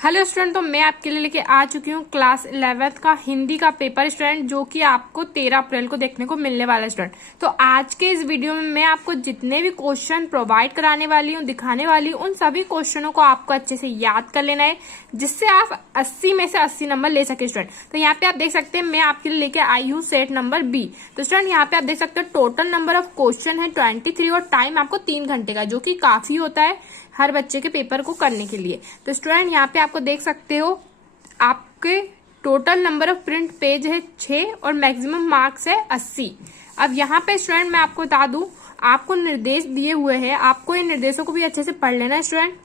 Hello student, तो मैं आपके लिए लेके आ चुकी हूँ क्लास 11th का हिंदी का पेपर स्टूडेंट, जो कि आपको 13 अप्रैल को देखने को मिलने वाला है स्टूडेंट। तो आज के इस वीडियो में मैं आपको जितने भी क्वेश्चन प्रोवाइड कराने वाली हूँ, दिखाने वाली हूँ, उन सभी क्वेश्चनों को आपको अच्छे से याद कर लेना है, जिससे आप 80 में से 80 नंबर ले सके स्टूडेंट। तो यहाँ पे आप देख सकते हैं मैं आपके लिए लेके आई हूँ सेट नंबर बी। तो स्टूडेंट यहाँ पे आप देख सकते हैं टोटल नंबर ऑफ क्वेश्चन है 23 और टाइम आपको 3 घंटे का, जो कि काफी होता है हर बच्चे के पेपर को करने के लिए। तो स्टूडेंट यहाँ पे आपको देख सकते हो आपके total number of print page है 6 और मैक्सिमम मार्क्स है 80। अब यहाँ पे स्टूडेंट मैं आपको बता दूं, आपको निर्देश दिए हुए हैं, आपको इन निर्देशों को भी अच्छे से पढ़ लेना है स्टूडेंट।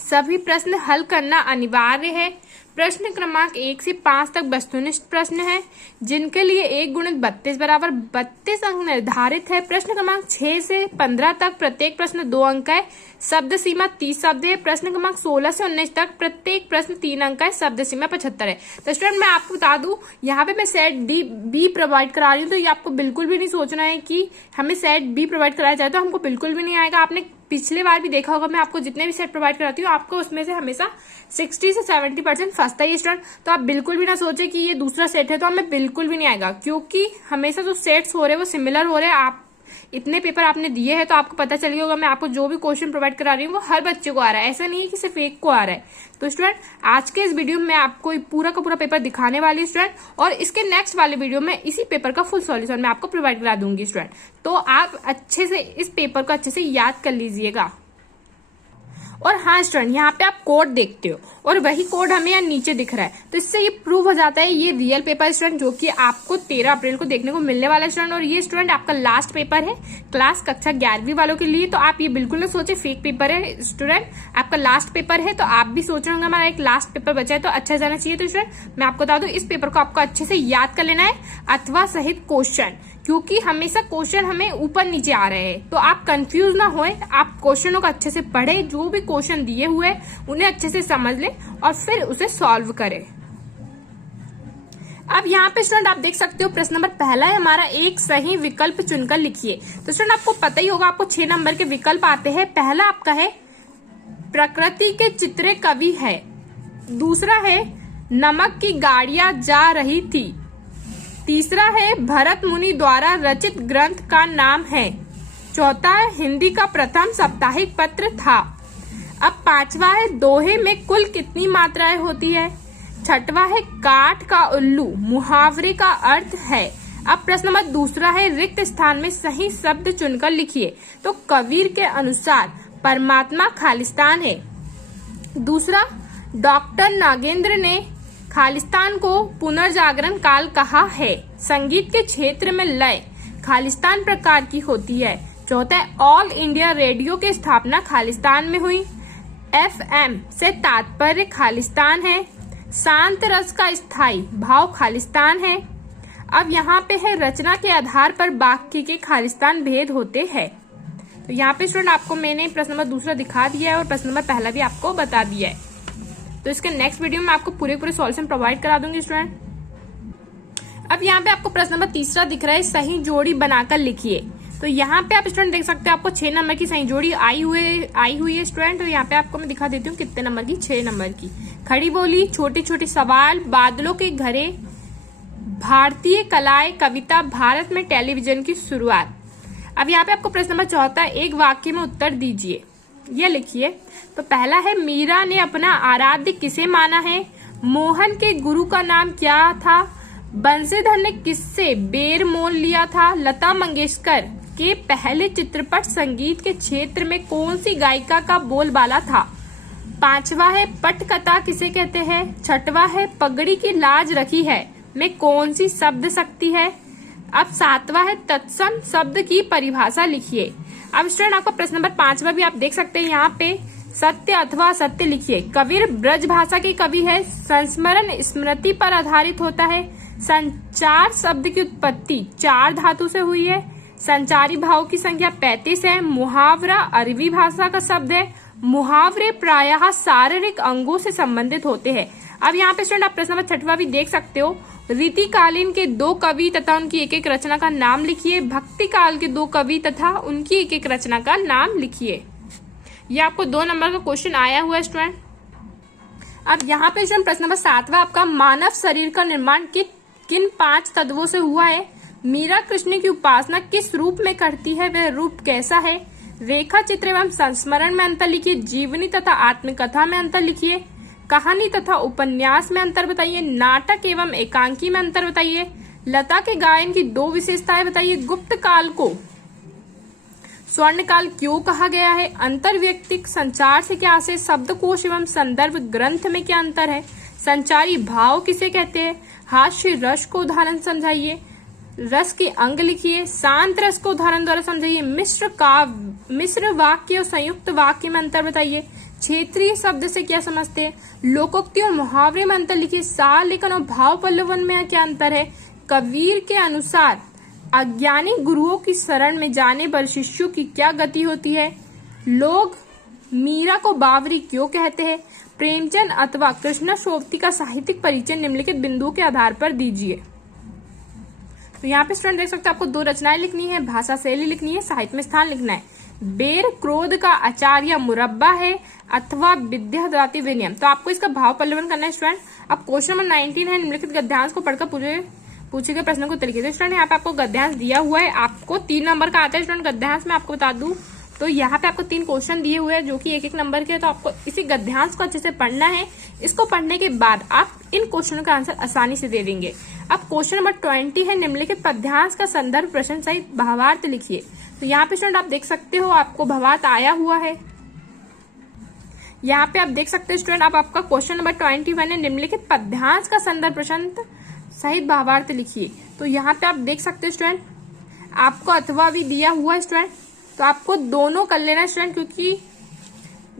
सभी प्रश्न हल करना अनिवार्य है। प्रश्न क्रमांक 1 से 5 तक वस्तुनिष्ठ प्रश्न है, जिनके लिए 1 गुणित 32 बराबर 32 अंक निर्धारित है। प्रश्न क्रमांक 6 से 15 तक प्रत्येक प्रश्न 2 अंक है। शब्द सीमा 30 शब्द है। प्रश्न क्रमांक 16 से 19 तक प्रत्येक प्रश्न 3 अंक है। शब्द सीमा 75 है। तो स्टूडेंट मैं आपको बता दूं, यहाँ पे मैं सेट बी प्रोवाइड करा रही हूँ, तो ये आपको बिल्कुल भी नहीं सोचना है कि हमें सेट बी प्रोवाइड कराया जाए तो हमको बिल्कुल भी नहीं आएगा। आपने पिछले बार भी देखा होगा, मैं आपको जितने भी सेट प्रोवाइड कराती हूँ, आपको उसमें से हमेशा 60 से 70% फंसता है स्टूडेंट। तो आप बिल्कुल भी ना सोचे कि ये दूसरा सेट है तो हमें बिल्कुल भी नहीं आएगा, क्योंकि हमेशा जो सेट्स हो रहे हैं वो सिमिलर हो रहे हैं। आप इतने पेपर आपने दिए हैं तो आपको पता चल गया होगा, मैं आपको जो भी क्वेश्चन प्रोवाइड करा रही हूँ वो हर बच्चे को आ रहा है, ऐसा नहीं है कि सिर्फ एक को आ रहा है। तो स्टूडेंट आज के इस वीडियो में मैं आपको पूरा का पूरा पेपर दिखाने वाली हूँ स्टूडेंट, और इसके नेक्स्ट वाले वीडियो में इसी पेपर का फुल सॉल्यूशन मैं आपको प्रोवाइड करा दूंगी स्टूडेंट। तो आप अच्छे से इस पेपर को अच्छे से याद कर लीजिएगा। और हाँ स्टूडेंट, यहाँ पे आप कोड देखते हो और वही कोड हमें यहाँ नीचे दिख रहा है, तो इससे ये प्रूव हो जाता है ये रियल पेपर स्टूडेंट, जो कि आपको 13 अप्रैल को देखने को मिलने वाला है स्टूडेंट। और ये स्टूडेंट आपका लास्ट पेपर है क्लास कक्षा 11वीं वालों के लिए। तो आप ये बिल्कुल ना सोचे फेक पेपर है स्टूडेंट, आपका लास्ट पेपर है। तो आप भी सोच रहे होंगे हमारा एक लास्ट पेपर बचा है तो अच्छा जाना चाहिए। तो स्टूडेंट मैं आपको बता दूं, इस पेपर को आपको अच्छे से याद कर लेना है, अथवा सहित क्वेश्चन, क्योंकि हमेशा क्वेश्चन हमें ऊपर नीचे आ रहे हैं। तो आप कंफ्यूज ना होए, आप क्वेश्चनों को अच्छे से पढ़े, जो भी क्वेश्चन दिए हुए उन्हें अच्छे से समझ ले और फिर उसे सॉल्व करें। अब यहाँ पे स्टूडेंट आप देख सकते हो प्रश्न नंबर पहला है हमारा, एक सही विकल्प चुनकर लिखिए। तो स्टूडेंट आपको पता ही होगा, आपको 6 नंबर के विकल्प आते हैं। पहला आपका है प्रकृति के चित्रे कवि है। दूसरा है नमक की गाड़ियां जा रही थी। तीसरा है भरत मुनि द्वारा रचित ग्रंथ का नाम है। चौथा है हिंदी का प्रथम साप्ताहिक पत्र था। अब पांचवा है दोहे में कुल कितनी मात्राएं होती है। छठवा है काठ का उल्लू मुहावरे का अर्थ है। अब प्रश्न नंबर दूसरा है रिक्त स्थान में सही शब्द चुनकर लिखिए। तो कबीर के अनुसार परमात्मा खालिस्तान है। दूसरा, डॉक्टर नागेंद्र ने खालिस्तान को पुनर्जागरण काल कहा है। संगीत के क्षेत्र में लय खालिस्तान प्रकार की होती है। चौथा है ऑल इंडिया रेडियो की स्थापना खालिस्तान में हुई। FM से तात्पर्य खालिस्तान है। शांत रस का स्थायी भाव खालिस्तान है। अब यहाँ पे है रचना के आधार पर वाक्य के खालिस्तान भेद होते हैं। तो यहाँ पे स्टूडेंट आपको मैंने प्रश्न नंबर दूसरा दिखा दिया है और प्रश्न नंबर पहला भी आपको बता दिया है। तो इसके नेक्स्ट वीडियो में आपको पूरे सॉल्यूशन प्रोवाइड करा दूंगी स्टूडेंट। अब यहाँ पे आपको प्रश्न नंबर तीसरा दिख रहा है, सही जोड़ी बनाकर लिखिए। तो यहाँ पे आप स्टूडेंट देख सकते हो आपको 6 नंबर की सही जोड़ी आई हुई है स्टूडेंट। तो यहाँ पे आपको मैं दिखा देती हूँ कितने नंबर की, 6 नंबर की। खड़ी बोली, छोटे छोटे सवाल, बादलों के घरे, भारतीय कलाएं, कविता, भारत में टेलीविजन की शुरुआत। अब यहाँ पे आपको प्रश्न नंबर चौथा, एक वाक्य में उत्तर दीजिए, ये लिखिए। तो पहला है मीरा ने अपना आराध्य किसे माना है। मोहन के गुरु का नाम क्या था। बंसीधर ने किससे बेर मोल लिया था। लता मंगेशकर के पहले चित्रपट संगीत के क्षेत्र में कौन सी गायिका का बोलबाला था। पांचवा है पटकथा किसे कहते हैं। छठवा है पगड़ी की लाज रखी है में कौन सी शब्द शक्ति है। अब सातवा है तत्सम शब्द की परिभाषा लिखिए। अब स्टूडेंट आपका प्रश्न नंबर 5वां भी आप देख सकते हैं, यहाँ पे सत्य अथवा असत्य लिखिए। कबीर ब्रज भाषा के कवि है। संस्मरण स्मृति पर आधारित होता है। संचार शब्द की उत्पत्ति 4 धातु से हुई है। संचारी भाव की संख्या 35 है। मुहावरा अरबी भाषा का शब्द है। मुहावरे प्रायः शारीरिक अंगों से संबंधित होते हैं। अब यहाँ पे स्टूडेंट आप प्रश्न नंबर 6वां भी देख सकते हो, रीतिकालीन के 2 कवि तथा उनकी एक एक रचना का नाम लिखिए। भक्ति काल के 2 कवि तथा उनकी एक एक रचना का नाम लिखिए। ये आपको 2 नंबर का क्वेश्चन आया हुआ है स्टूडेंट। अब यहाँ पे जो प्रश्न नंबर 7वां आपका, मानव शरीर का निर्माण किन 5 तत्वों से हुआ है? मीरा कृष्ण की उपासना किस रूप में करती है, वह रूप कैसा है? रेखा चित्र एवं संस्मरण में अंतर लिखिए। जीवनी तथा आत्मकथा में अंतर लिखिए। कहानी तथा उपन्यास में अंतर बताइए। नाटक एवं एकांकी में अंतर बताइए। लता के गायन की 2 विशेषताएं बताइए। गुप्त काल को स्वर्ण काल क्यों कहा गया है? अंतर्व्यक्तिक संचार से क्या आशय? शब्दकोश एवं संदर्भ ग्रंथ में क्या अंतर है? संचारी भाव किसे कहते हैं? हास्य रस को उदाहरण समझाइए। रस के अंग लिखिए। शांत रस को उदाहरण द्वारा समझाइए। मिश्र वाक्य और संयुक्त वाक्य में अंतर बताइए। क्षेत्रीय शब्द से क्या समझते हैं? लोकोक्ति और मुहावरे में अंतर लिखिए। सार लेखन और भाव पल्लवन में क्या अंतर है? कबीर के अनुसार अज्ञानी गुरुओं की शरण में जाने पर शिष्यों की क्या गति होती है? लोग मीरा को बावरी क्यों कहते हैं? प्रेमचंद अथवा कृष्ण सोवती का साहित्यिक परिचय निम्नलिखित बिंदुओं के आधार पर दीजिए। तो यहाँ पे स्टूडेंट देख सकते हैं, आपको 2 रचनाएं लिखनी है, भाषा शैली लिखनी है, साहित्य में स्थान लिखना है। बेर क्रोध का आचार्य मुरब्बा है अथवा विद्यादाती विनियम। तो आपको इसका भाव पल्लवन करना है स्टूडेंट। अब क्वेश्चन नंबर 19 है, निम्नलिखित गद्यांश को पढ़कर पूछे गए प्रश्नों को तरीके से। स्टूडेंट यहाँ पे आपको गद्यांश दिया हुआ है, आपको 3 नंबर का आता है स्टूडेंट गद्यांश में। आपको बता दूं तो यहाँ पे आपको 3 क्वेश्चन दिए हुए हैं जो कि 1-1 नंबर के हैं। तो आपको इसी गद्यांश को अच्छे से पढ़ना है। इसको पढ़ने के बाद आप इन क्वेश्चनों का आंसर आसानी से दे देंगे। अब क्वेश्चन नंबर 20 है, निम्नलिखित पद्यांश का संदर्भ प्रश्न सहित भावार्थ लिखिए। तो यहाँ पे स्टूडेंट आप देख सकते हो, आपको भावार्थ आया हुआ है। यहाँ पे आप देख सकते हो स्टूडेंट, आप आपका क्वेश्चन नंबर 21 है, निम्नलिखित पद्यांश का संदर्भ प्रश्न सहित भावार्थ लिखिए। तो यहाँ पे आप देख सकते हो स्टूडेंट, आपको अथवा भी दिया हुआ है स्टूडेंट। तो आपको दोनों कर लेना स्टूडेंट, क्योंकि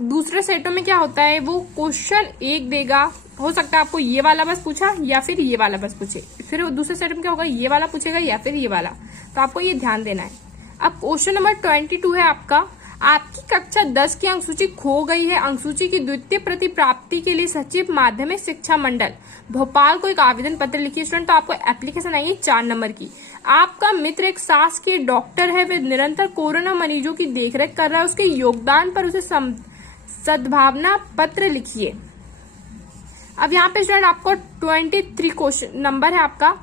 दूसरे सेटों में क्या होता है, वो क्वेश्चन एक देगा, हो सकता है आपको ये वाला बस पूछा या फिर ये वाला बस पूछे, फिर दूसरे सेट में क्या होगा, ये वाला पूछेगा या फिर ये वाला। तो आपको ये ध्यान देना है। अब क्वेश्चन नंबर 22 है आपका, आपकी कक्षा 10 की अंकसूची खो गई है। अंकसूची की द्वितीय प्रति प्राप्ति के लिए सचिव माध्यमिक शिक्षा मंडल भोपाल को एक आवेदन पत्र लिखिए स्टूडेंट। तो आपको एप्लीकेशन आई है 4 नंबर की। आपका मित्र एक शासकीय डॉक्टर है, वह निरंतर कोरोना मरीजों की देखरेख कर रहा है, उसके योगदान पर उसे सद्भावना पत्र लिखिए। अब यहाँ पे स्टूडेंट आपको 23 क्वेश्चन नंबर है आपका,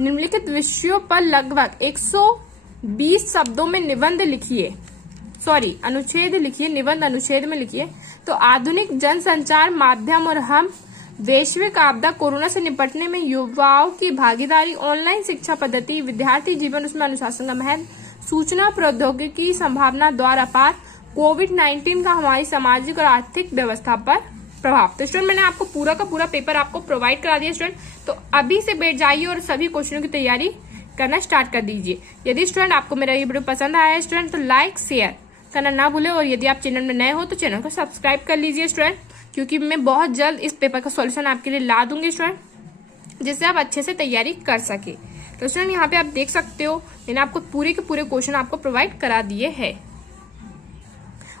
निम्नलिखित विषयों पर लगभग 120 शब्दों में निबंध लिखिए, अनुच्छेद लिखिए, निबंध अनुच्छेद में लिखिए। तो आधुनिक जनसंचार माध्यम और हम वैश्विक आपदा कोरोना से निपटने में युवाओं की भागीदारी, ऑनलाइन शिक्षा पद्धति, विद्यार्थी जीवन उसमें अनुशासन का महत्व, सूचना प्रौद्योगिकी संभावना द्वारा पार, कोविड-19 का हमारी सामाजिक और आर्थिक व्यवस्था पर प्रभाव। तो स्टूडेंट मैंने आपको पूरा का पूरा पेपर आपको प्रोवाइड करा दिया स्टूडेंट। तो अभी से बैठ जाइए और सभी क्वेश्चनों की तैयारी करना स्टार्ट कर दीजिए। यदि स्टूडेंट आपको मेरा ये वीडियो पसंद आया है स्टूडेंट, तो लाइक शेयर करना ना भूले, और यदि आप चैनल में नए हो तो चैनल को सब्सक्राइब कर लीजिए स्टूडेंट, क्योंकि मैं बहुत जल्द इस पेपर का सॉल्यूशन आपके लिए ला दूंगी स्टूडेंट, जिससे आप अच्छे से तैयारी कर सके। तो स्टूडेंट यहाँ पे आप देख सकते हो, मैंने आपको पूरे के पूरे क्वेश्चन आपको प्रोवाइड करा दिए हैं।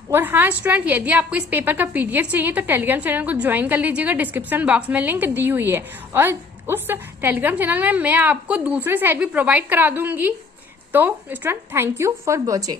और हाँ स्टूडेंट, यदि आपको इस पेपर का पीडीएफ चाहिए तो टेलीग्राम चैनल को ज्वाइन कर लीजिएगा, डिस्क्रिप्शन बॉक्स में लिंक दी हुई है, और उस टेलीग्राम चैनल में मैं आपको दूसरे साइट भी प्रोवाइड करा दूंगी। तो student thank you for watching.